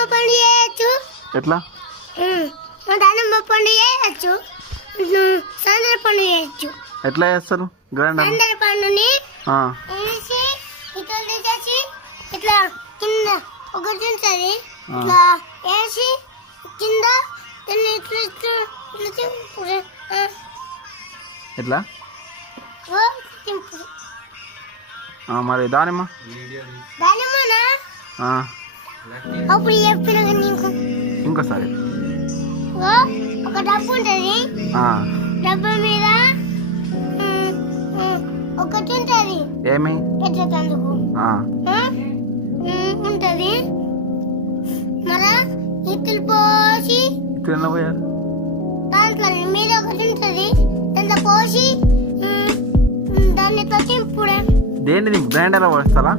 దానిమ్మ పండు చేయొచ్చు. ఎట్లా? దానిమ్మ పండు చేయొచ్చు, సందర పండు చేయొచ్చు. ఎట్లా చేస్తారు గ్రైండర్? సందర పండుని వేసి ఇట్లా తీసేసి ఇట్లా కింద ఒకటి ఉంటుంది, ఇట్లా వేసి కింద దాన్ని ఇట్లా ఇట్లా ఇట్లా తింపుడు. ఎట్లా తింపుడు. మరి దానిమ్మ దానిమ్మనా అప్పుడు చెప్పిన నీకు. ఇంకోసారి ఒక డబ్బు ఉంటుంది, డబ్బా మీద ఒకటి ఉంటుంది. ఏమి పెట్టేందుకు ఉంటది. మళ్ళా ఇత్తులు పోసి పోయారు దాంట్లో మీద ఒకటి ఉంటుంది, దాంట్లో పోసి దాన్ని తింపుడే. దేన్ని గ్రైండర్ పోస్తారా?